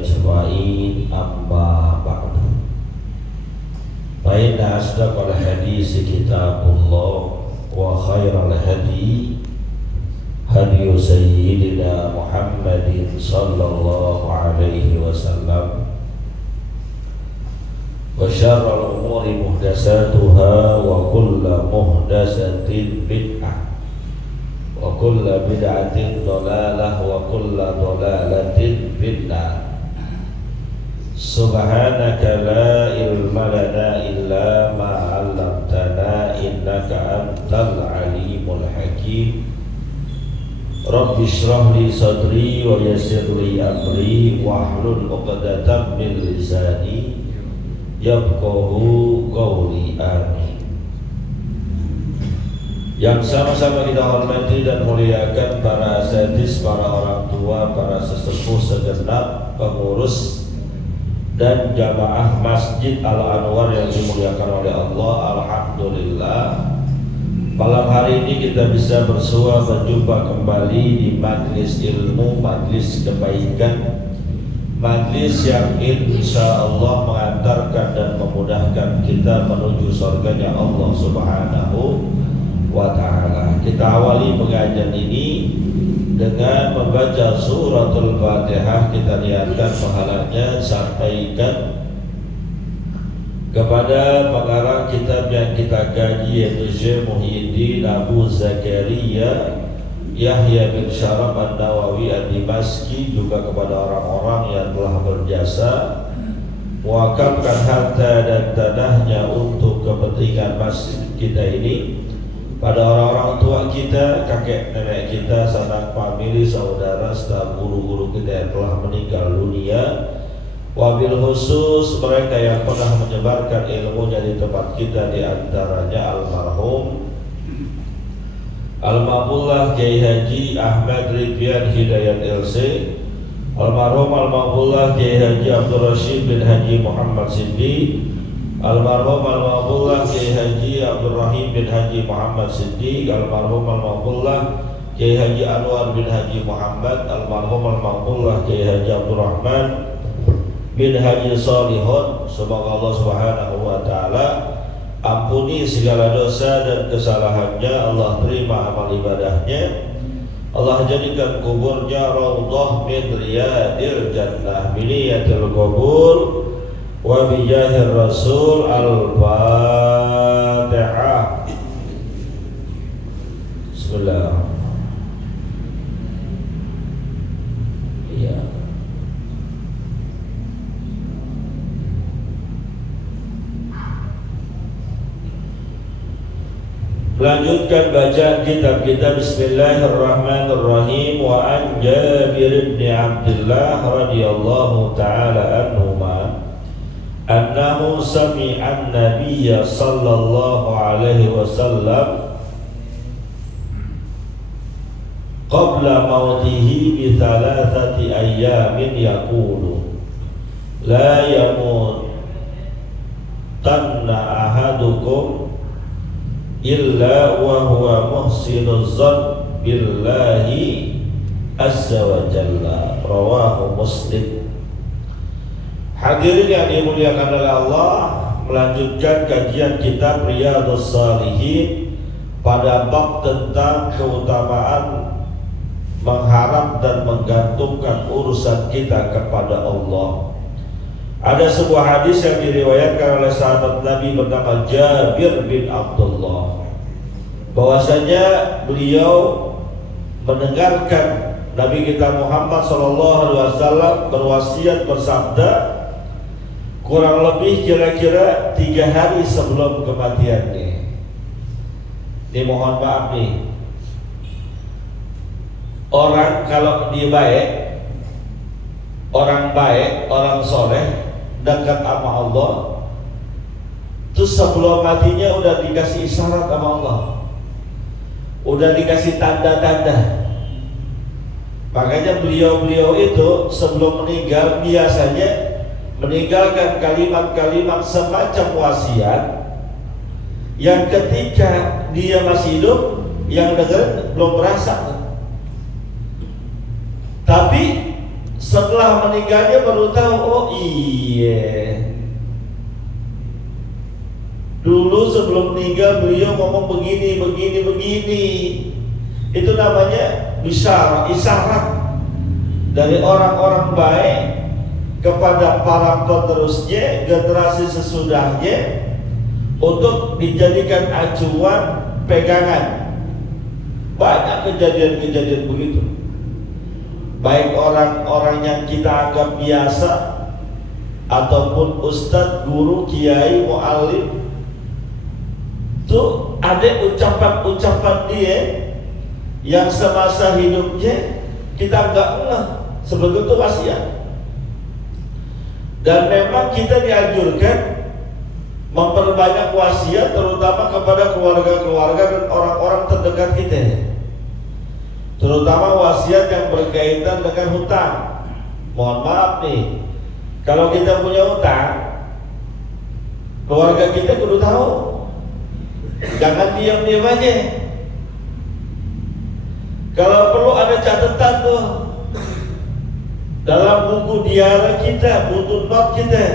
أجمعين أما بعد فإن أصدق الحديث كتاب الله وخير الهدي هدي سيدنا محمد صلى الله عليه وسلم وشر الأمور محدثاتها وكل محدثة بدعة وكل بدعة ضلالة وكل ضلالة في النار سبحانك لا علم لنا إلا ما علمتنا إنك أنت العليم الحكيم رب اشرح لي صدري ويسر لي أمري واحلل عقدة من لساني yafqahu qawli, amin. Yang sama-sama kita hormati dan muliakan para asatidz, para orang tua, para sesepuh segenap pengurus dan jamaah Masjid Al-Anwar yang dimuliakan oleh Allah. Alhamdulillah, malam hari ini kita bisa bersua berjumpa kembali di majlis ilmu, majlis kebaikan, majlis yang insya Allah mengantarkan dan memudahkan kita menuju surganya Allah Subhanahu wa ta'ala. Kita awali pengajian ini dengan membaca suratul Fatihah. Kita niatkan pahalanya sampaikan kepada pengarang kitab yang kita kaji, yaitu Syekh Muhyiddin Abu Zakaria Yahya bin Syaraf An-Nawawi Ad-Dimashqi, juga kepada orang-orang yang telah berjasa mewakafkan harta dan tanahnya untuk kepentingan masjid kita ini, pada orang-orang tua kita, kakek nenek kita, sanak famili, saudara, serta guru-guru kita yang telah meninggal dunia, wabil khusus mereka yang pernah menyebarkan ilmunya di tempat kita, di antaranya almarhum Al-Maqbullah Kiai Haji Ahmad Ridwan Hidayat LC, almarhum Al-Maqbullah Kiai Haji Abdul Rashid bin Haji Muhammad Siddiq, almarhum Al-Maqbullah Kiai Haji Abdul Rahim bin Haji Muhammad Siddiq, almarhum Al-Maqbullah Kiai Haji Anwar bin Haji Muhammad, almarhum Al-Maqbullah Kiai Haji Abdul Rahman bin Haji Salihun. Semoga Allah Subhanahu wa ta'ala ampuni segala dosa dan kesalahannya, Allah terima amal ibadahnya, Allah jadikan kuburnya raudhah min riyadil jannah biniyatil qabul wa bijahir rasul. Al-Fatihah. Bismillah. Melanjutkan bacaan kitab kita. Bismillahirrahmanirrahim. Wa an Jabir bin Abdullah radhiyallahu ta'ala anhuma annahu sami'a an-nabiyya sallallahu alaihi wasallam qabla mautihi bi thalathati ayyamin yaqulu la yamutanna ahadukum illa wa huwa muhsinuz zan billahi azza wa jalla. Rawahu Muslim. Hadirin yang dimuliakan oleh Allah, melanjutkan kajian kitab Riyadhus Shalihin pada bab tentang keutamaan mengharap dan menggantungkan urusan kita kepada Allah. Ada sebuah hadis yang diriwayatkan oleh sahabat Nabi bernama Jabir bin Abdullah, bahwasanya beliau mendengarkan Nabi kita Muhammad SAW berwasiat bersabda kurang lebih kira-kira 3 hari sebelum kematiannya. Ini mohon maaf nih, orang kalau dia baik, orang baik, orang soleh, dekat sama Allah, terus sebelum matinya udah dikasih isyarat sama Allah, udah dikasih tanda-tanda. Makanya beliau-beliau itu sebelum meninggal biasanya meninggalkan kalimat-kalimat semacam wasiat yang ketika dia masih hidup yang dengar belum merasa, tapi Setelah meninggalnya baru tahu, oh iya, dulu sebelum meninggal beliau ngomong begini. Itu namanya isyarat dari orang-orang baik kepada para penerusnya, generasi sesudahnya, untuk dijadikan acuan pegangan. Banyak kejadian-kejadian begitu. Baik orang-orang yang kita anggap biasa ataupun ustadz, guru, kiai, muallim, tuh ada ucapan-ucapan dia yang semasa hidupnya kita nggak ngeh sebagai itu wasiat. Dan memang kita dianjurkan memperbanyak wasiat, terutama kepada keluarga-keluarga dan orang-orang terdekat kita, terutama wasiat yang berkaitan dengan hutang. Mohon maaf nih, kalau kita punya hutang, keluarga kita kudu tahu, jangan diam-diam aja. Kalau perlu ada catatan tuh dalam buku diara kita, buku not kita,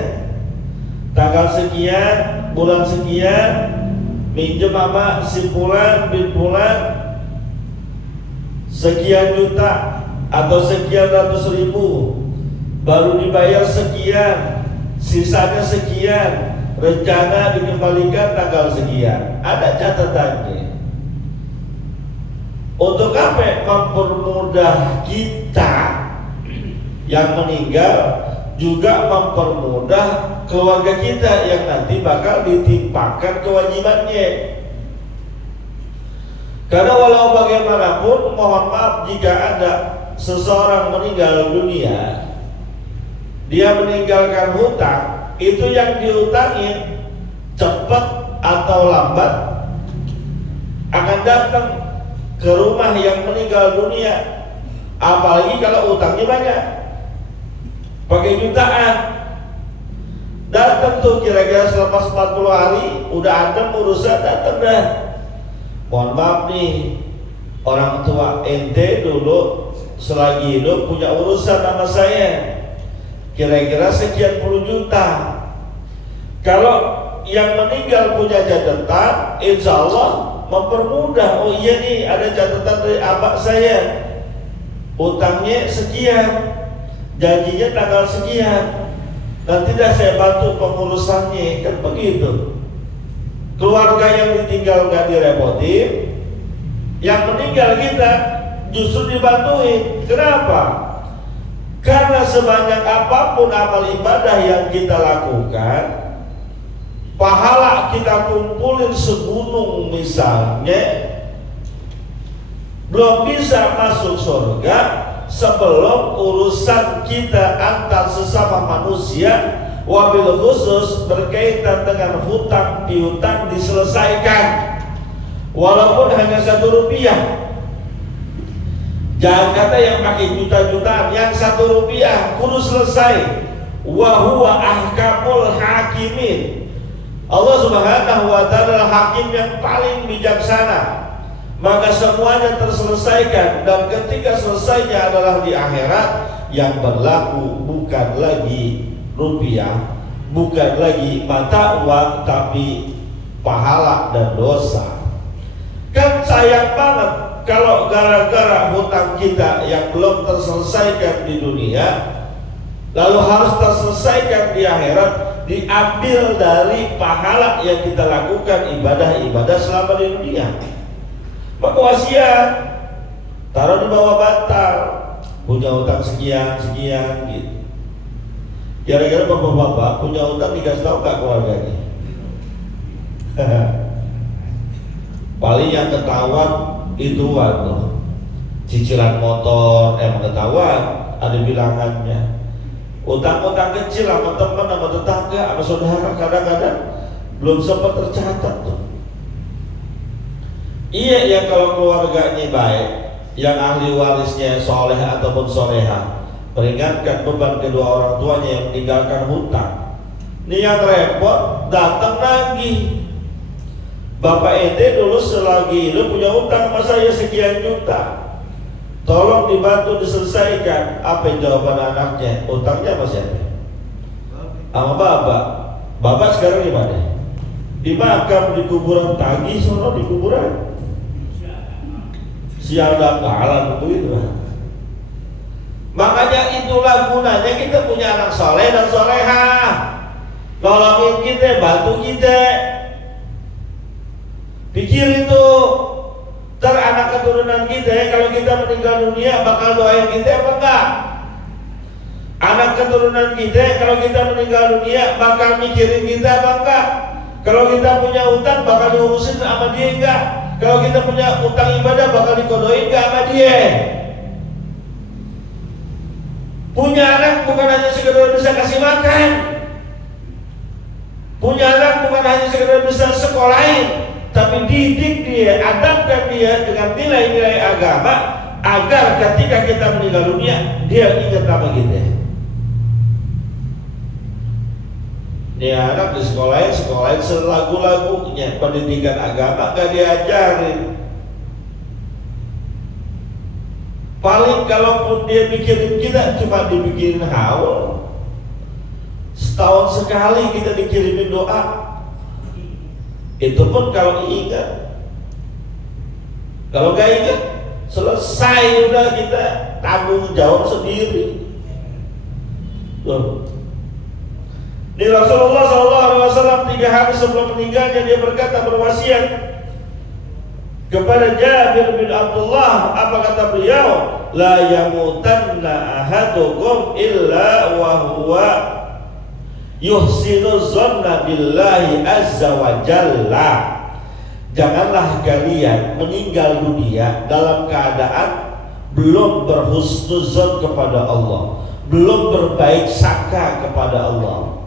tanggal sekian, bulan sekian, minjem sama si fulan bin fulan sekian juta atau sekian ratus ribu, baru dibayar sekian, sisanya sekian, rencana dikembalikan tanggal sekian. Ada catatannya. Untuk apa? Mempermudah kita yang meninggal, juga mempermudah keluarga kita yang nanti bakal ditimpakan kewajibannya. Karena walau bagaimanapun, mohon maaf, jika ada seseorang meninggal dunia, dia meninggalkan hutang, itu yang diutangin cepat atau lambat akan datang ke rumah yang meninggal dunia. Apalagi kalau utangnya banyak, pakai jutaan, datang tuh kira-kira selepas 40 hari udah ada urusan, datang dah. Mohon maaf nih, orang tua ente dulu selagi hidup punya urusan sama saya, kira-kira sekian puluh juta. Kalau yang meninggal punya catatan, insya Allah mempermudah. Oh iya nih, ada catatan dari abah saya, utangnya sekian, janjinya tanggal sekian, nanti dah saya bantu pengurusannya, kan begitu. Keluarga yang ditinggal gak direpotin, yang meninggal kita justru dibantuin. Kenapa? Karena sebanyak apapun amal ibadah yang kita lakukan, pahala kita kumpulin segunung misalnya, belum bisa masuk surga sebelum urusan kita antar sesama manusia, wabil khusus berkaitan dengan hutang piutang diselesaikan, walaupun hanya 1 rupiah. Jangan kata yang pakai juta-jutaan, yang 1 rupiah kudu selesai. Wa huwa ahkamul hakimin. Allah Subhanahu wa ta'ala hakim yang paling bijaksana, maka semuanya terselesaikan. Dan ketika selesainya adalah di akhirat, yang berlaku bukan lagi rupiah, bukan lagi mata uang, tapi pahala dan dosa. Kan sayang banget kalau gara-gara hutang kita yang belum terselesaikan di dunia, lalu harus terselesaikan di akhirat, diambil dari pahala yang kita lakukan ibadah-ibadah selama di dunia. Maka wasiat taruh di bawah bantal, punya hutang sekian gitu. Kira-kira bapak-bapak punya hutang dikasih tahu gak keluarganya? Paling yang ketahuan itu tuh cicilan motor, ketahuan ada bilangannya. Utang-utang kecil sama teman, sama tetangga, sama saudara kadang-kadang belum sempat tercatat tuh. Iya, yang kalau keluarganya baik, yang ahli warisnya soleh ataupun soleha, peringatkan beban kedua orang tuanya yang meninggalkan hutang. Ini yang repot, datang lagi. Bapak ente dulu selagi hidup punya hutang sama saya sekian juta. tolong dibantu diselesaikan. Apa jawaban anaknya? Utangnya masih ada sama bapak. Bapak sekarang di mana? Di makam, di kuburan. Tagih sono di kuburan. Sial dan kalah begitu. Makanya itulah gunanya kita punya anak soleh dan solehah. Nolongin kita, bantu kita. Pikir itu, anak keturunan kita kalau kita meninggal dunia bakal doain kita apa enggak? Anak keturunan kita kalau kita meninggal dunia bakal mikirin kita apa enggak? Kalau kita punya utang bakal diurusin sama dia enggak? Kalau kita punya utang ibadah bakal dikodoin enggak sama dia? Punya anak bukan hanya sekedar bisa kasih makan. Punya anak bukan hanya sekedar bisa sekolahin, tapi didik dia, adabkan dia dengan nilai-nilai agama agar ketika kita meninggal dunia dia ingat nama kita. Ini anak di sekolahin selagu-lagunya, pendidikan agama gak diajarin. Paling kalaupun dia mikirin kita cuma dibikin haul. Setahun sekali kita dikirimin doa. Itu pun kalau ingat. Kalau gak ingat, selesai udah kita tanggung jawab sendiri. Tuh. Di Rasulullah SAW 3 hari sebelum meninggalnya dia berkata, berwasiat kepada Jabir bin Abdullah. Apa kata beliau? La yamutanna ahadukum illa wa huwa yuhsinu dhanna billahi azza wa jalla. Janganlah kalian meninggal dunia dalam keadaan belum berhusnuzon kepada Allah, belum berbaik sangka kepada Allah.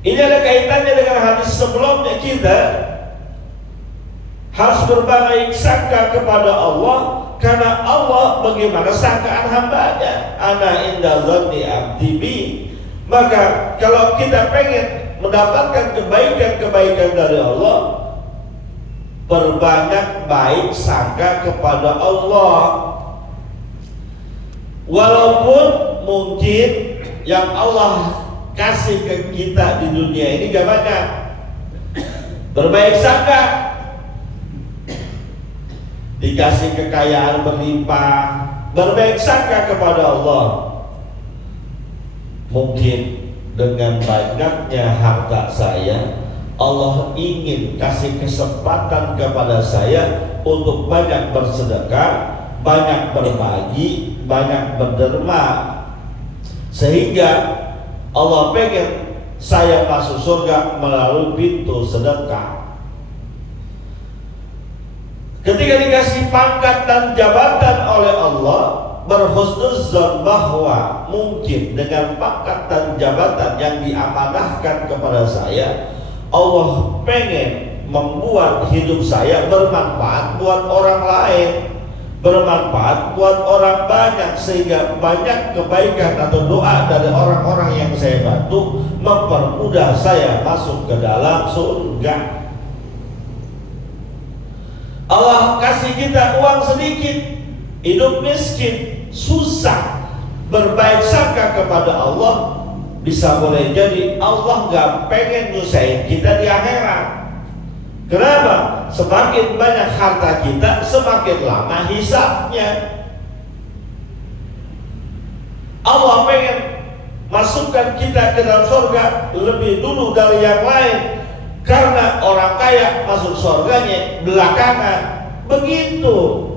Ini ada kaitannya dengan hadis sebelumnya. Kita harus berbaik sangka kepada Allah, karena Allah bagaimana sangkaan hambanya. Ana inda dhanni abdi bi. Maka kalau kita pengen mendapatkan kebaikan-kebaikan dari Allah, berbanyak baik sangka kepada Allah. Walaupun mungkin yang Allah kasih ke kita di dunia ini gak banyak, berbaik sangka, dikasih kekayaan berlimpah, berbaik sangka kepada Allah. Mungkin dengan banyaknya harta saya, Allah ingin kasih kesempatan kepada saya untuk banyak bersedekah, banyak berbagi, banyak berderma, sehingga Allah pengen saya masuk surga melalui pintu sedekah. Ketika dikasih pangkat dan jabatan oleh Allah, berhusnuzon bahwa mungkin dengan pangkat dan jabatan yang diamanahkan kepada saya, Allah pengen membuat hidup saya bermanfaat buat orang lain, bermanfaat buat orang banyak, sehingga banyak kebaikan atau doa dari orang-orang yang saya bantu mempermudah saya masuk ke dalam surga. Allah kasih kita uang sedikit, hidup miskin, susah, berbaik sangka kepada Allah, bisa boleh jadi Allah gak pengen nyusahin kita di akhirat. Kenapa? Semakin banyak harta kita, semakin lama hisabnya. Allah pengen masukkan kita ke dalam surga lebih dulu dari yang lain, karena orang kaya masuk surganya belakangan. Begitu.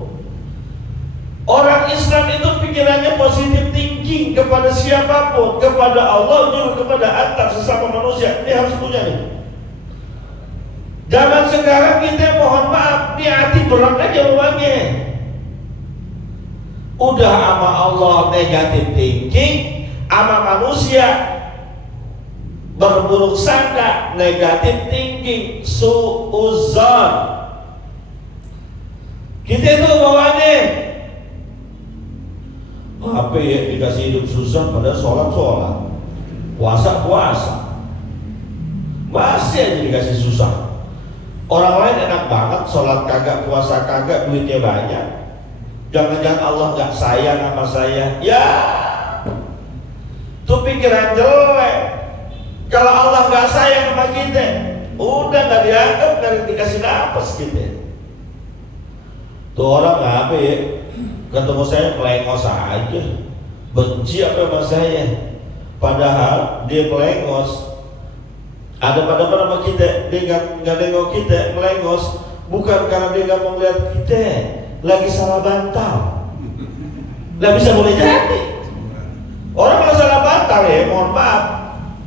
Orang Islam itu pikirannya positif thinking kepada siapapun, kepada Allah juga kepada antar sesama manusia. Ini harus punya nih. Zaman sekarang kita mohon maaf, ini hati berat aja uangnya. Udah sama Allah negatif thinking, sama manusia berburuk sangka, negatif thinking, suuzon. Kita itu bawaannya apa ya, dikasih hidup susah pada sholat, puasa, masih aja dikasih susah. Orang lain enak banget, sholat kagak, puasa kagak, duitnya banyak. Jangan-jangan Allah gak sayang sama saya. Ya, itu pikiran jelek. Kalau Allah gak sayang sama kita, udah gak dianggap, gak dikasih napas kita. Tuh orang apa ya, ketemu saya pelengos aja, benci apa sama saya. Padahal dia pelengos. Ada pada sama kita, dia nggak nengok kita, melengos. Bukan karena dia nggak mau lihat kita lagi salah bantal. Nggak bisa boleh jadi. Orang kalau salah bantal ya, mohon maaf,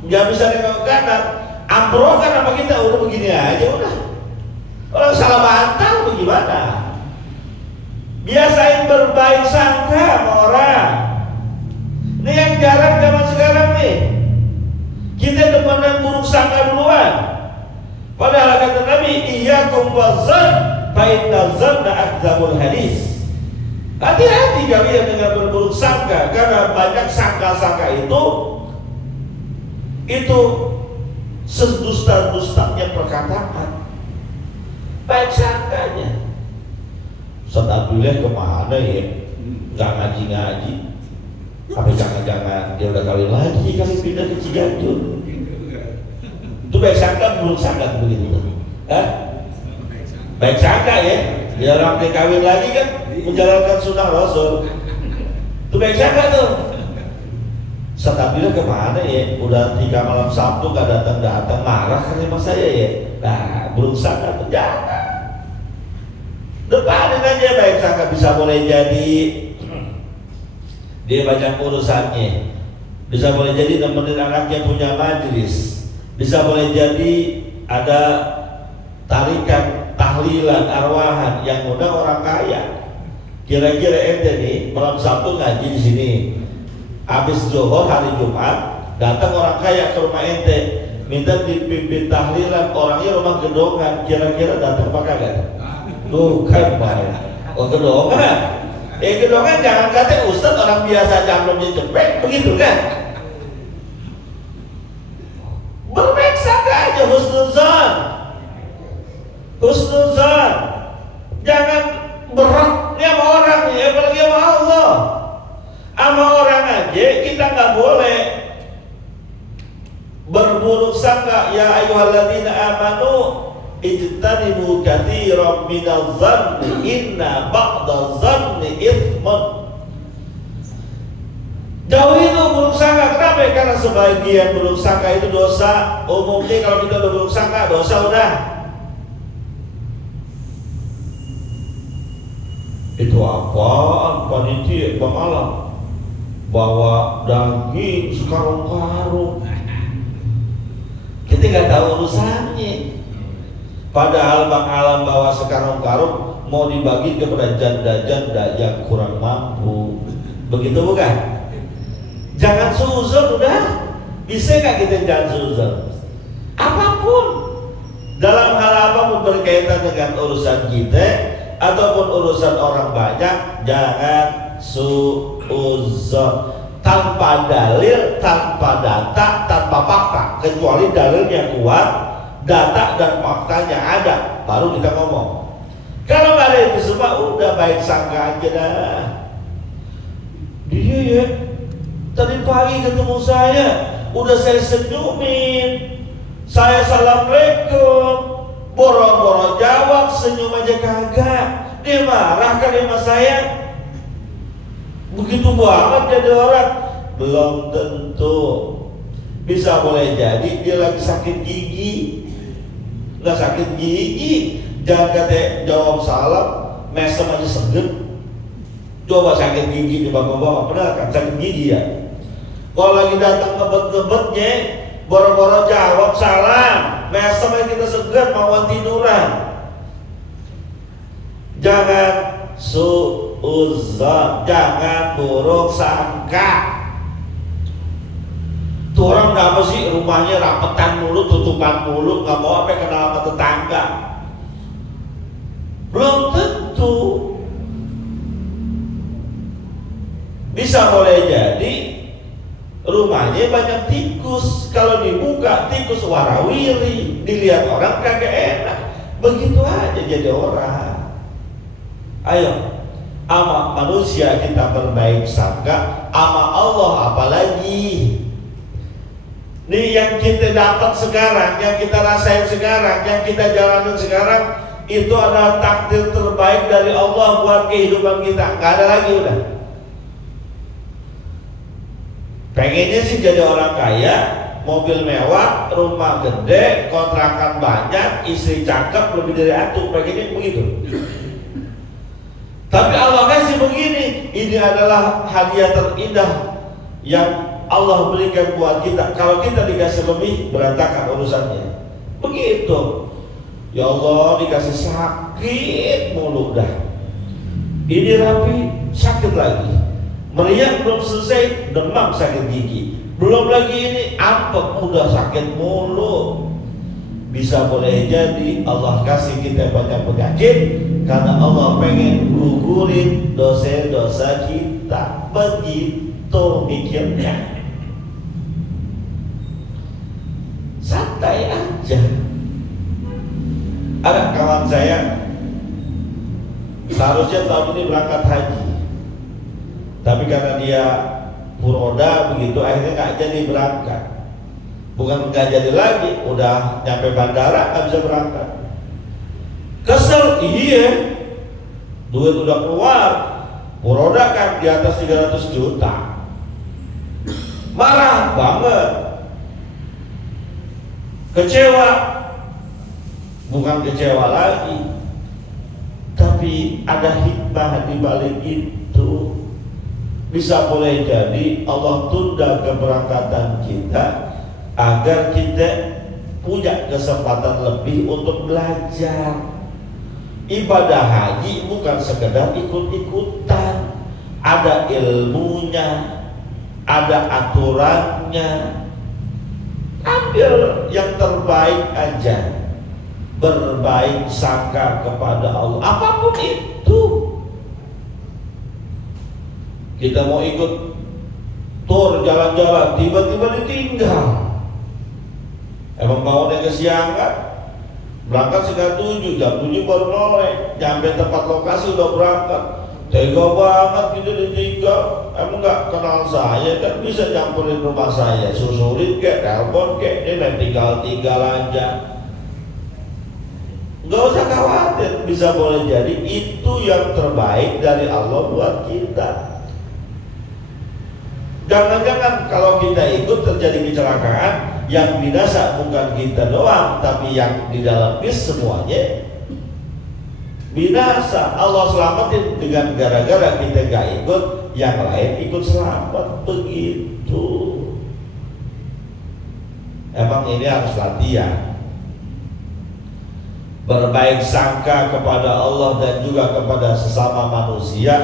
nggak bisa nengok kanan. Ambrokan sama kita udah begini aja udah. Orang salah bantal bagaimana? Biasain berbaik sangka sama orang. Ini yang jarang zaman sekarang nih. Kita demen buruk sangka duluan. Padahal kata Nabi, iyyakum wazzan fa inna dzanna akdzabul hadis. Hati-hati kalian dengan berburuk sangka, karena banyak sangka-sangka itu sedusta-dustanya perkataan. Baik sangkanya. Ustaz Abdullah kemana ya? Gak ngaji-ngaji. Apa jangan-jangan dia udah kawin lagi kali pindah ke Ciganjur? Itu baik sangka, buruk sangka begitu. Baik sangka ya. Dia orang dia kawin lagi kan menjalankan sunnah Rasul. Itu baik sangka tuh. Ustaz Abdullah kemana ya? Udah 3 malam Sabtu gak datang-datang, marah kan sama saya ya. Nah, buruk sangka tuh jangan. Depanin aja baik sangka, bisa boleh jadi dia banyak urusannya, bisa boleh jadi nemenin anaknya punya majelis, bisa boleh jadi ada tarikan tahlilan arwahan yang undang orang kaya. Kira-kira ente nih malam Sabtu ngaji di sini, habis zuhur hari Jumat datang orang kaya ke rumah ente, minta dipimpin tahlilan, orangnya rumah gedongan, kira-kira datang apa kagak? Bukan main. Oh gedongan. Gedongan jangan kata ustaz orang biasa jamlomnya cepet, begitu kan? Berbaik sangka aja, husnuzan. Husnuzan. Jangan beratnya sama orang ya, apalagi sama Allah. Sama orang aja kita nggak boleh berburuk sangka. Ya ayyuhalladzina amanu ijtanibu katsiran minadz dzanni inna ba'dadz dzanni itsmun. Jauhi itu buruk sangka. Kenapa? Karena sebagian buruk sangka itu dosa. Umumnya kalau kita udah buruk sangka, dosa udah. Itu apaan? Panitia Bang Alam bawa daging sekarung-karung. Kita nggak tahu urusannya. Padahal Bang Alam bawa sekarung-karung mau dibagi kepada janda-janda yang kurang mampu. Begitu bukan? Jangan suzon udah. Bisa nggak kita jangan suzon? Apapun, dalam hal apapun berkaitan dengan urusan kita ataupun urusan orang banyak, jangan suzon. Tanpa dalil, tanpa data, tanpa fakta. Kecuali dalilnya kuat, data dan faktanya ada, baru kita ngomong. Kalau nggak ada itu semua, udah baik sangka aja dah. Dia ya, tadi pagi ketemu saya, udah saya senyumin, saya assalamualaikum, boro-boro jawab, senyum aja kagak. Dia marah kali sama saya. Begitu banget jadi orang. Belum tentu. Bisa boleh jadi dia lagi sakit gigi. Nggak sakit gigi, jangan kata jawab salam mesem aja seget. Coba sakit gigi di bapak-bapak, benar kan sakit gigi ya. Kalau lagi datang ngebet-ngebetnya, boro-boro jawab salam mesem aja kita seget, mau tiduran. Jangan suuzon, jangan buruk sangka. Tuh orang kenapa sih rumahnya rapetan mulu, tutupan mulu, nggak mau apa kenal sama tetangga? Belum tentu. Bisa boleh jadi rumahnya banyak tikus. Kalau dibuka tikus warawiri, dilihat orang kagak enak. Begitu aja jadi orang. Ayo, ama manusia kita berbaik sangka, ama Allah apalagi. Nih yang kita dapat sekarang, yang kita rasain sekarang, yang kita jalanin sekarang, itu adalah takdir terbaik dari Allah buat kehidupan kita. Gak ada lagi udah. Pengennya sih jadi orang kaya, mobil mewah, rumah gede, kontrakan banyak, istri cakep lebih dari atu. Pengennya begitu. Tapi Allah kasih begini, ini adalah hadiah terindah yang Allah berikan buat kita. Kalau kita dikasih lebih, berantakan urusannya. Begitu. Ya Allah, dikasih sakit mulu dah. Ini rapi, sakit lagi. Meriang belum selesai, demam sakit gigi. Belum lagi ini apek, udah sakit mulu. Bisa boleh jadi Allah kasih kita banyak penyakit karena Allah pengen gugurin dosa-dosa kita. Begitu mikirnya. Santai aja. Ada kawan saya seharusnya tahun ini berangkat haji, tapi karena dia furoda begitu akhirnya nggak jadi berangkat. Bukan nggak jadi lagi, udah nyampe bandara nggak bisa berangkat. Kesel, iya, duit udah keluar, furoda kan di atas 300 juta, marah banget. Kecewa, bukan kecewa lagi, tapi ada hikmah di balik itu. Bisa boleh jadi Allah tunda keberangkatan kita agar kita punya kesempatan lebih untuk belajar. Ibadah haji bukan sekedar ikut-ikutan, ada ilmunya, ada aturannya. Ambil yang terbaik aja, berbaik sangka kepada Allah, apapun itu. Kita mau ikut tur jalan-jalan, tiba-tiba ditinggal. Emang bangunnya kesiangan, berangkat setengah 7, jam 7 baru noleh, nyampe tempat lokasi udah berangkat. Tega banget gitu ditinggal. Emang gak kenal saya kan bisa nyamperin rumah saya, susulin kek, telepon kek, ini tinggal aja. Gak usah khawatir, bisa boleh jadi itu yang terbaik dari Allah buat kita. Jangan-jangan kalau kita ikut terjadi kecelakaan, yang binasa bukan kita doang, tapi yang di dalam bis semuanya binasa. Allah selamatin dengan gara-gara kita gak ikut, yang lain ikut selamat. Begitu. Emang ini harus latihan. Berbaik sangka kepada Allah dan juga kepada sesama manusia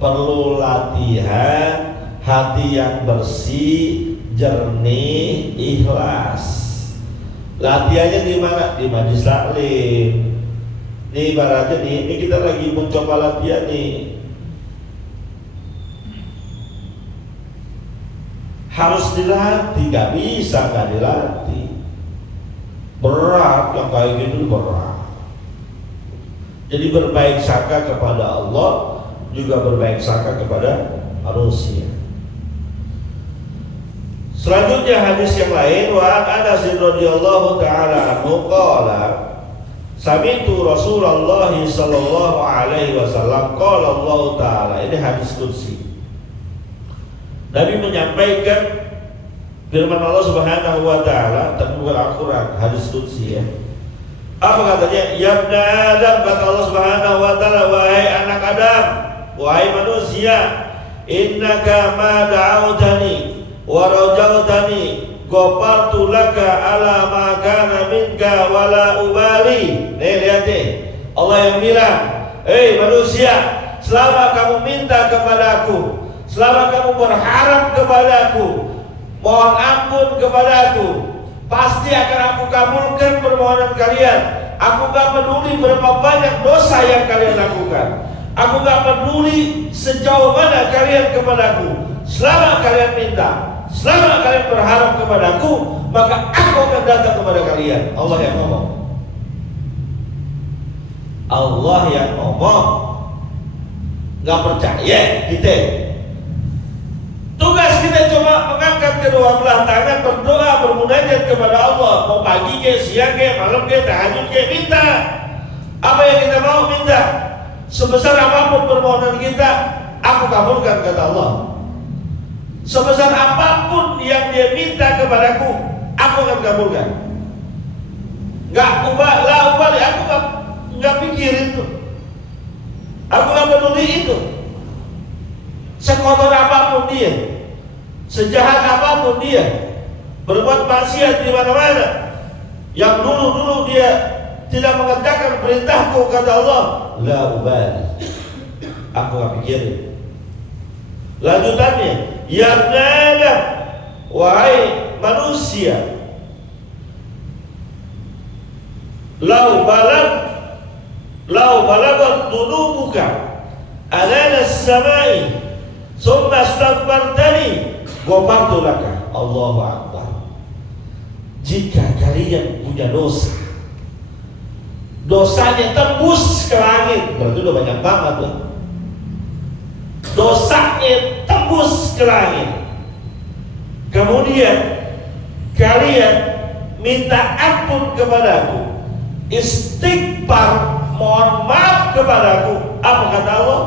perlu latihan, hati yang bersih, jernih, ikhlas. Latihannya di mana? Di majlis taklim. Ini ibaratnya ini kita lagi mencoba latihan nih. Harus dilatih, gak bisa gak dilatih. Berat yang kayak gitu, berat. Jadi berbaik sangka kepada Allah, juga berbaik sangka kepada manusia. Selanjutnya hadis yang lain, wa Anas radhiyallahu taala anhu qala sami'tu Rasulullah sallallahu alaihi wasallam qala Allah taala. Ini hadis qudsi. Nabi menyampaikan firman Allah Subhanahu wa taala, bukan Al-Qur'an, hadis qudsi ya. Apa katanya? Ya ibna Adam, kata Allah Subhanahu wa taala, wahai anak Adam, wahai manusia, innaka ma da'awtani wa rajautani ghafartu laka ala ma kana minka wala ubali. Nih lihat nih, Allah yang bilang, hei manusia, selama kamu minta kepadaku, selama kamu berharap kepadaku, mohon ampun kepadaku, pasti akan aku kabulkan permohonan kalian. Aku gak peduli berapa banyak dosa yang kalian lakukan, aku gak peduli sejauh mana kalian kepadaku. Selama kalian minta, selama kalian berharap kepadaku, maka aku akan datang kepada kalian. Allah yang ngomong. Allah yang ngomong. Nggak percaya kita. Tugas kita cuma mengangkat kedua belah tangan, berdoa, bermunajat kepada Allah. Mau pagi ke, siang ke, malam ke, tahajud ke, minta. Apa yang kita mau minta, sebesar apapun permohonan kita, aku kabulkan, kata Allah. Sebesar apapun yang dia minta kepadaku, aku akan kabulkan. Aku nggak pikir itu. Aku nggak peduli itu. Sekotor apapun dia, sejahat apapun dia, berbuat maksiat di mana-mana, yang dulu dia tidak mengerjakan perintahku, kata Allah, la ubali, aku nggak pikirin. Lanjutannya, ya Adam, wahai manusia, lau balagat dunubuka alana samai summa astaghfartani ghafartu laka. Allahu Akbar. Jika kalian punya dosa, dosanya tembus ke langit, berarti udah banyak banget loh. Dosanya tembus ke langit, kemudian kalian minta ampun kepadaku, istighfar, mohon maaf kepadaku, apa kata Allah?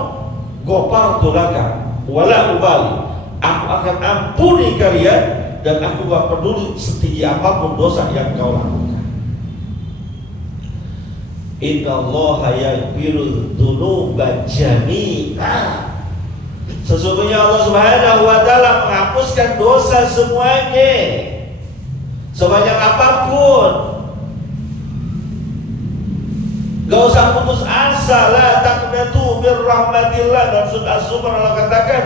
Ghafartu laka wala ubali, aku akan ampuni kalian dan aku gak peduli setinggi apapun dosa yang kau lakukan. Innallaha yaghfiru dzunuba jami'a. Sesungguhnya Allah Subhanahu wa taala menghapuskan dosa semuanya, sebanyak apapun. Gak usah putus asa, la taqnatu min rahmatillah. Dalam surah Az-Zumar Allah katakan,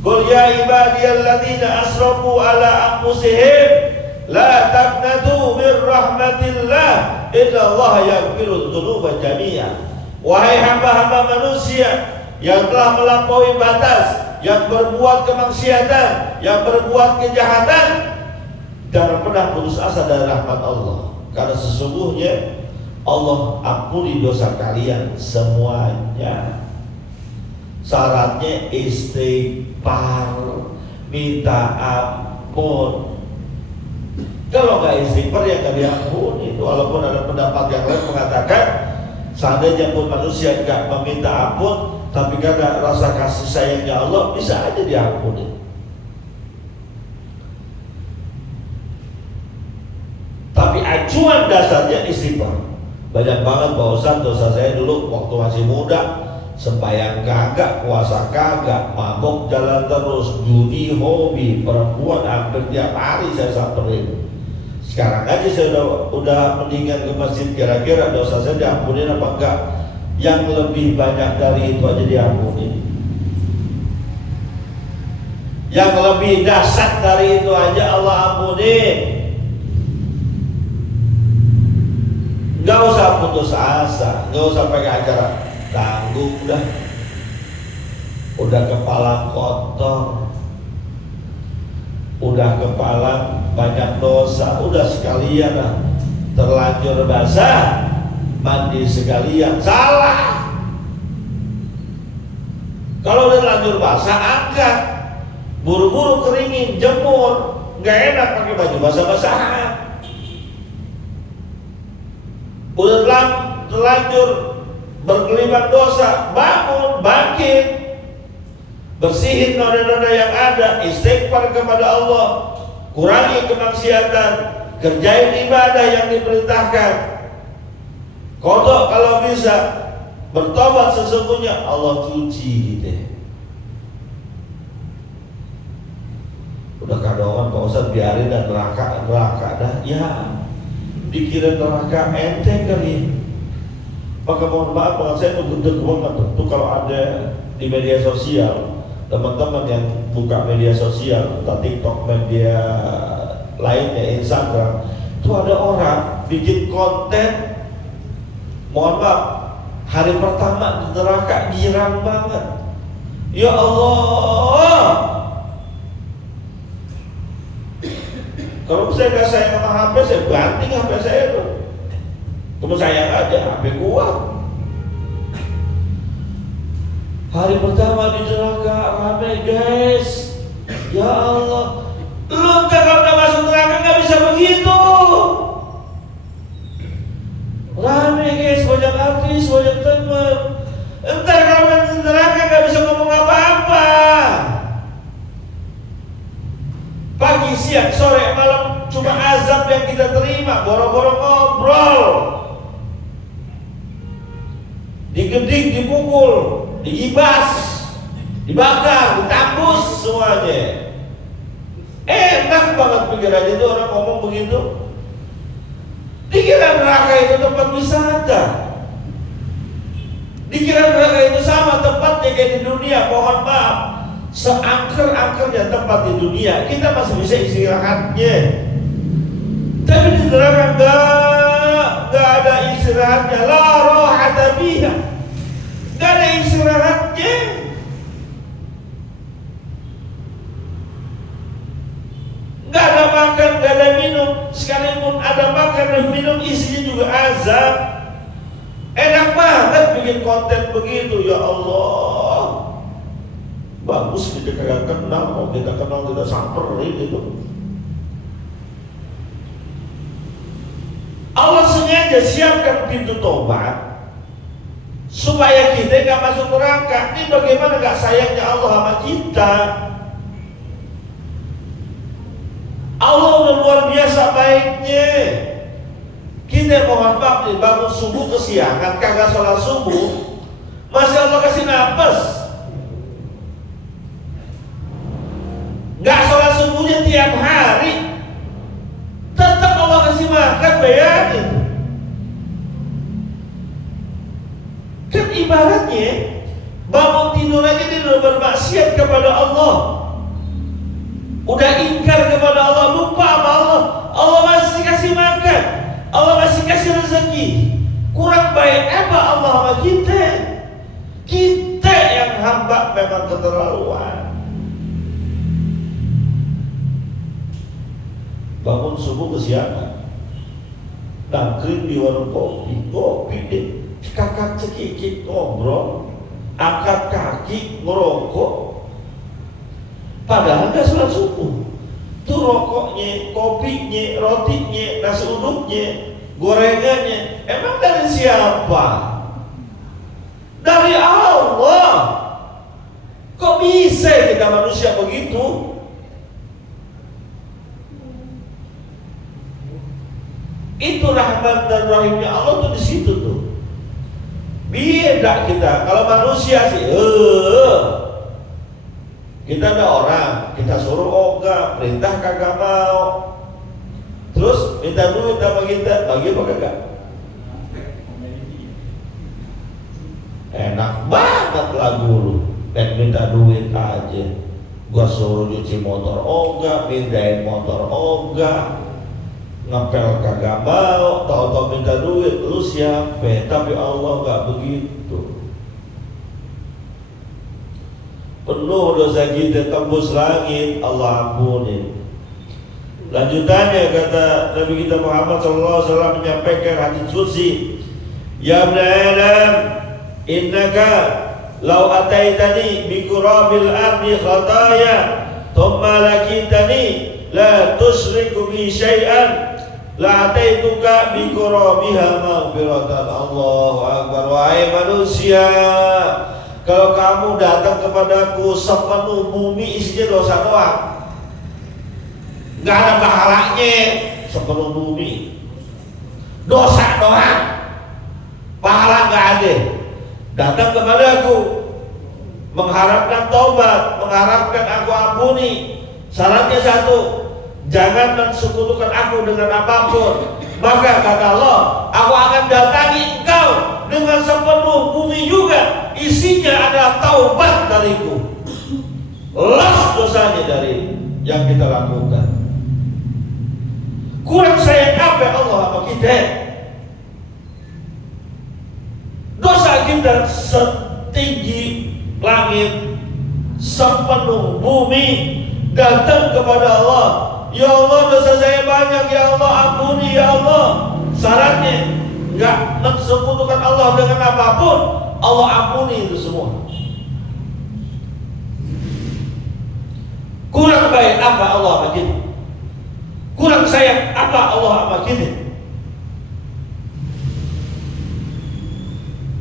qul ya ibadiyalladzina asrafu ala anfusihim la taqnatu min rahmatillah innallaha yaghfiru dzunuba jami'a. Wahai hamba-hamba manusia yang telah melampaui batas, yang berbuat kemaksiatan, yang berbuat kejahatan, jangan pernah putus asa dari rahmat Allah, karena sesungguhnya Allah ampuni dosa kalian semuanya. Syaratnya istighfar, minta ampun. Kalau nggak istighfar ya nggak diampuni. Walaupun ada pendapat yang lain mengatakan seandainya pun manusia nggak meminta ampun, tapi karena rasa kasih sayangnya Allah bisa aja diampuni. Tapi acuan dasarnya istighfar. Banyak banget Pak Ustadz dosa saya dulu waktu masih muda, sembahyang kagak, puasa kagak, mabok jalan terus, judi hobi, perempuan hampir tiap hari saya samperin. Sekarang aja saya udah mendingan ke masjid, kira-kira dosa saya diampunin apa enggak? Yang lebih banyak dari itu aja diampuni. Yang lebih dahsyat dari itu aja Allah ampuni. Gak usah putus asa, gak usah pakai acara tanggung dah. Udah kepala kotor, udah kepala banyak dosa, udah sekalian lah, terlanjur basah, mandi sekalian. Salah. Kalau udah terlanjur basah, angkat, buru-buru keringin, jemur. Gak enak pakai baju basah-basahan. Udah terlanjur berkelibat dosa, bangun, bangkit, bersihin noda-noda yang ada, istighfar kepada Allah, kurangi kemaksiatan, kerjain ibadah yang diperintahkan, kodok kalau bisa, bertobat sesungguhnya Allah cuci gitu. Udah kadongan Pak Ustadz biarin dan neraka dah, ya. Dikira neraka enteng kali. Maka mohon maaf banget, saya tuh gede banget tuh kalau ada di media sosial, teman-teman yang buka media sosial, entah TikTok, media lainnya, Instagram, tuh ada orang bikin konten, mohon maaf, hari pertama di neraka girang banget. Ya Allah, kalau saya nggak sayang sama HP, saya banting HP saya tuh. Cuma sayang aja HP gua. Hari pertama di neraka rame guys. Ya Allah, lu kalau udah masuk neraka nggak bisa begitu. Rame guys, banyak artis, banyak teman. Entar kalau di neraka nggak bisa ngomong apa-apa. Pagi, siang, sore, malam cuma azab yang kita terima, boro-boro ngobrol, digedik, dipukul, digibas, dibakar, ditambus semuanya. Enak banget pikirannya itu orang ngomong begitu. Dikira neraka itu tempat wisata, dikira neraka itu sama tempatnya kayak di dunia. Mohon maaf, seangker-angkernya tempat di dunia kita masih bisa istirahatnya, tapi di neraka enggak ada istirahatnya. La rohata biha, enggak ada istirahatnya. Enggak ada makan, enggak ada minum. Sekalipun ada makan dan minum, isinya juga azab. Enak banget bikin konten begitu. Ya Allah, bagus kita kagak kenal, mau kita kenal kita samperin gitu. Allah sengaja siapkan pintu tobat supaya kita gak masuk neraka. Ini bagaimana gak sayangnya Allah sama kita. Allah udah luar biasa baiknya. Kita mohon maaf nih, bangun subuh kesiangan, kagak sholat subuh, masih Allah kasih napas. Gak sholat subuhnya tiap hari, tetap Allah kasih makan, bayangin. Kan ibaratnya bangun tidur aja dia udah bermaksiat kepada Allah, udah ingkar kepada Allah, lupa sama Allah. Allah masih kasih makan, Allah masih kasih rezeki. Kurang baik apa Allah sama kita? Kita yang hamba memang keterlaluan. Bangun subuh kesiangan, nangkring di warung kopi deh, kakak cekikik ngobrol, angkat kaki ngerokok, padahal gak sholat subuh. Tuh rokoknya, kopinya, rotinya, nasi uduknya, gorengannya, emang dari siapa? Dari Allah. Kok bisa kita manusia begitu? Itu rahmat dan rahimnya Allah tuh di situ tuh. Beda kita. Kalau manusia sih, kita ada orang, kita suruh ogah, perintah kagak mau. Terus minta duit sama kita, bagi apa kagak? Enak banget lagu lu, minta duit aja. Gua suruh cuci motor ogah, pindahin motor ogah, ngepel kagak mau, tau-tau minta duit. Lu siapa? Tapi Allah gak begitu. Penuh dosa kita tembus langit, Allah ampunin. Lanjutannya kata Nabi kita Muhammad SAW menyampaikan hadis qudsi, ya ibn Adam, innaka law ataitani bi qurabil ardi khataya thumma lakitani la tusyriku bi syai'an la ataituka bi qurabiha maghfiratan. Allahu akbar. Wahai manusia, kalau kamu datang kepadaku sepenuh bumi isinya dosa doang, gak ada pahalanya. Sepenuh bumi dosa doang, pahala gak ada. Datang kepadaku mengharapkan taubat, mengharapkan aku ampuni. Syaratnya satu, jangan mensekutukan aku dengan apapun. Maka kata Allah, aku akan datangi engkau dengan sepenuh bumi juga, isinya adalah taubat dariku, los dosanya dari yang kita lakukan. Kurang sayang apa Allah sama kita? Dosa kita setinggi langit, sepenuh bumi, datang kepada Allah. Ya Allah, dosa saya banyak, ya Allah ampuni ya Allah. Syaratnya nggak mensekutukan Allah dengan apapun, Allah ampuni itu semua. Kurang baik apa Allah sama kita? Kurang sayang apa Allah sama kita?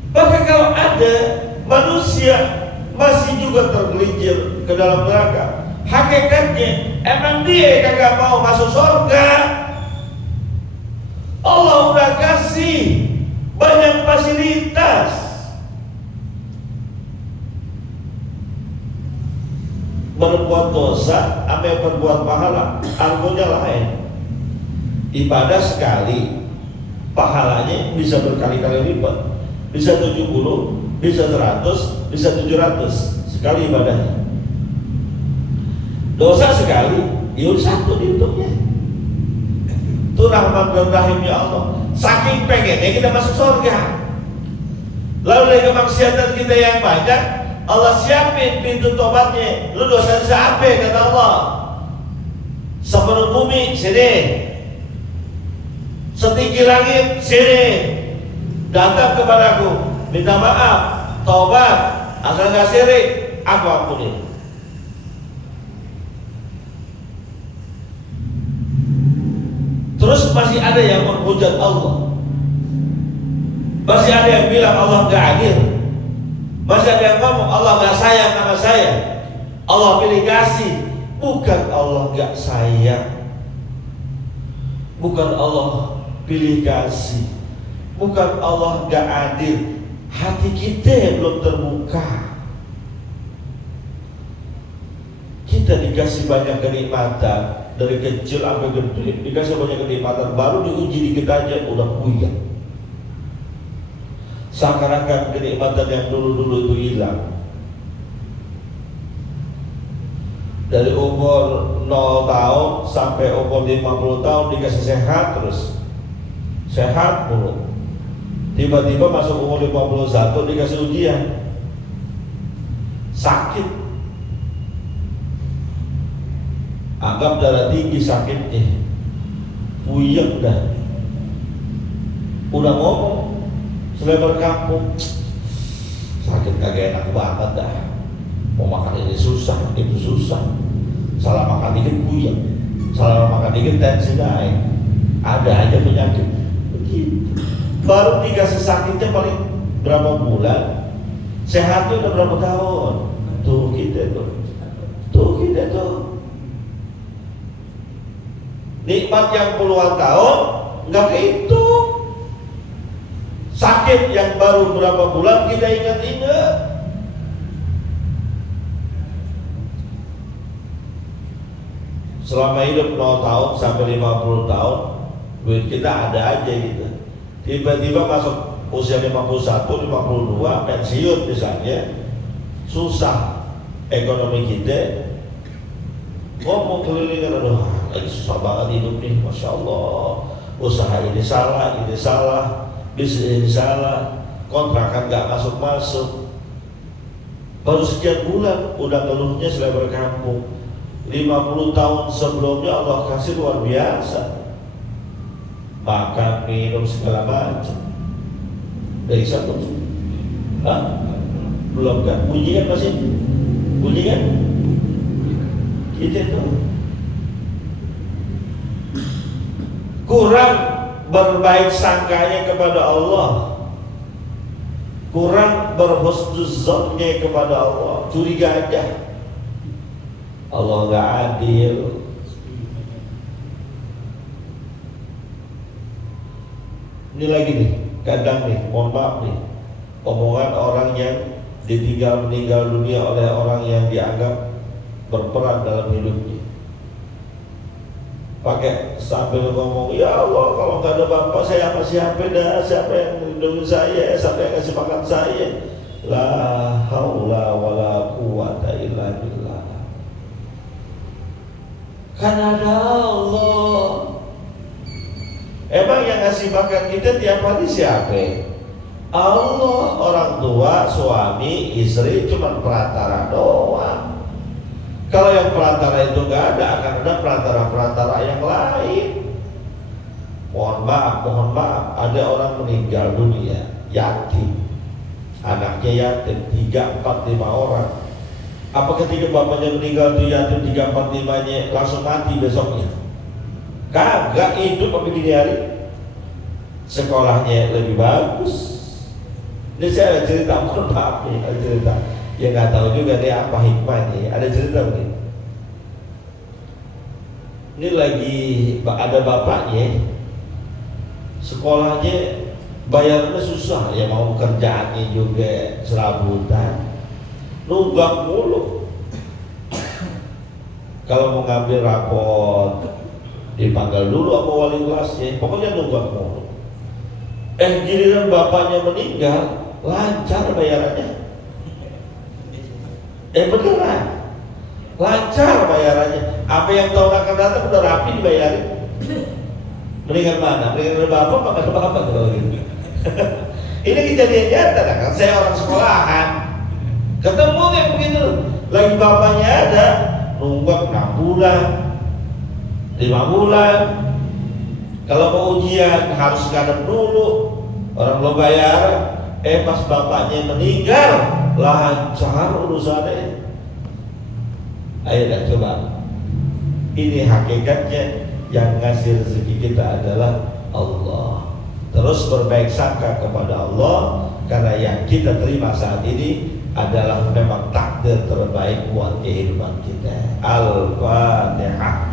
Bahkan kalau ada manusia masih juga tergelincir ke dalam neraka, hakikatnya emang dia kagak mau masuk surga. Allah udah kasih banyak fasilitas. Berbuat dosa sampai berbuat pahala, argonya lain. Ibadah sekali, pahalanya bisa berkali-kali lipat. Bisa 70, bisa 100, bisa 700 sekali ibadahnya. Dosa sekali, ya satu dihitungnya. Itu rahmat dan rahimnya Allah. Saking pengennya kita masuk surga. Lalu dari kemaksiatan kita yang banyak, Allah siapin pintu tobatnya. Lu dosa siapa kata Allah? Sepenuh bumi sini, setinggi langit sini, datang kepadaku, minta maaf, taubat, asal gak syirik, aku ampuni. Terus masih ada yang menghujat Allah, masih ada yang bilang Allah gak adil, masih ada yang ngomong Allah gak sayang sama saya, Allah pilih kasih. Bukan Allah gak sayang, bukan Allah pilih kasih, bukan Allah gak adil. Hati kita belum terbuka. Kita dikasih banyak kenikmatan, dari kecil sampai gede dikasih banyak kenikmatan, baru diuji dikit aja udah puyeng. Seakan-akan kenikmatan yang dulu-dulu itu hilang. Dari umur 0 tahun sampai umur 50 tahun dikasih sehat terus, sehat mulu. Tiba-tiba masuk umur 51 dikasih ujian, sakit. Anggap darah tinggi sakitnya, puyeng udah ngomong selebar kampung, sakit kagak enak banget dah. Mau makan ini susah, itu susah. Salah makan dikit puyeng, salah makan dikit tensi naik. Ada aja penyakit begitu. Baru dikasih sakitnya paling berapa bulan, sehatnya udah berapa tahun. Tuh kita tuh nikmat yang puluhan tahun nggak kehitung. Sakit yang baru berapa bulan kita ingat-ingat. Selama hidup 0 tahun sampai 50 tahun duit kita ada aja gitu. Tiba-tiba masuk usia 51, 52 pensiun misalnya, susah ekonomi kita, ngomong keliling, aduh lagi susah banget hidup nih, Masya Allah, usaha ini salah, bisnis ini salah, kontrakan gak masuk-masuk. Baru sekian bulan udah ngeluhnya selebar kampung. 50 tahun sebelumnya Allah kasih luar biasa, makan, minum, segala macam. Dari satu, belum kan? Bunyi kan masih? Bunyi kan? Kita tuh kurang berbaik sangkanya kepada Allah, kurang berhusnuzonnya kepada Allah, curiga aja. Allah gak adil. Ini lagi nih, kadang nih, mohon maaf nih, omongan orang yang ditinggal meninggal dunia oleh orang yang dianggap berperan dalam hidupnya. Pakai sambil ngomong, ya Allah kalau gak ada bapak saya apa siapa dah, siapa yang melindungi saya, siapa yang kasih makan saya. La haula wala quwata illa billah. Kan ada Allah. Emang yang ngasih makan kita tiap hari siapa? Allah. Orang tua, suami, istri cuma perantara doang. Kalau yang perantara itu gak ada, akan ada perantara-perantara yang lain. mohon maaf, ada orang meninggal dunia yatim, anaknya yatim 3, 4, 5 orang. Apa ketika bapaknya meninggal itu yatim 3, 4, 5-nya langsung mati besoknya? Kagak, hidup sampai gini hari. Sekolahnya lebih bagus. Ini saya ada cerita, mohon maaf nih, ada cerita. Ya nggak tahu juga nih apa hikmahnya. Ada cerita begini. Ini lagi ada bapaknya, sekolahnya bayarnya susah, ya mau kerjaannya juga serabutan, nunggak mulu. Kalau mau ngambil rapot dipanggil dulu sama wali kelasnya, pokoknya nunggak mulu. Giliran bapaknya meninggal, lancar bayarannya. Beneran lancar bayarannya. Apa yang tahun akan datang udah rapi dibayarin. Mendingan mana? Mendingan ada bapak apa ada bapak kalau gitu. Ini kejadian nyata kan? Saya orang sekolahan, ketemu kayak begitu. Lagi bapaknya ada, nunggak 6 bulan, 5 bulan. Kalau mau ujian harus kadang dulu, orang lo bayar. Pas bapaknya meninggal, lancar urusannya. Ayo dah coba. Ini hakikatnya, yang ngasih rezeki kita adalah Allah. Terus berbaik sangka kepada Allah, karena yang kita terima saat ini adalah memang takdir terbaik buat kehidupan kita. Al-Fatihah.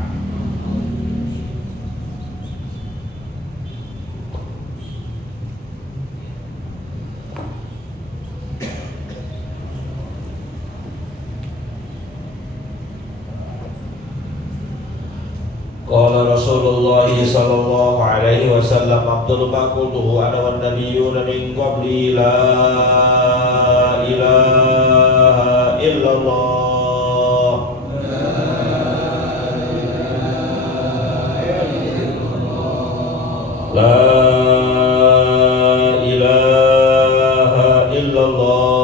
Qala Rasulullah sallallahu alaihi wasallam, afdalu ma qultuhu ana wan nabiyyuna min qabli la ilaha illallah. La ilaha illallah.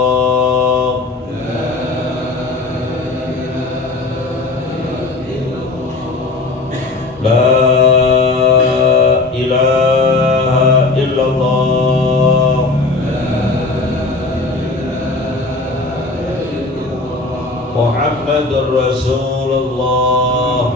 La ilaha illallah. Muhammadur Rasulullah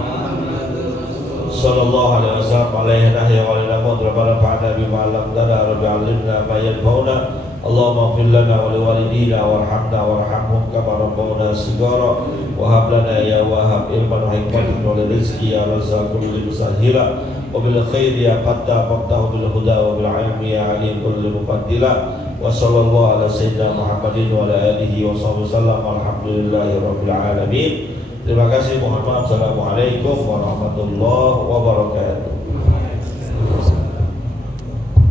sallallahu alaihi wasallam. Alaihi nahya wa lana qadra fa'ala bima lam tara rabbi alimna ma yanfa'una. Allahumma ighfir lana wa liwalidina warhamna warhamhum kama rabbawna shighara. Wa hab lana ya wahhab ilman wa hikmatan wa rizqi ya razzaqul musahhila. Wa bil khairi ya fattah fattah bil huda wa bil ilmi ya alim kulli mufaddila. Wa sallallahu ala sayyidina Muhammadin wa ala alihi wa sahbihi wasallam. Alhamdulillahi rabbil alamin. Terima kasih, mohon maaf. Assalamualaikum warahmatullahi wabarakatuh.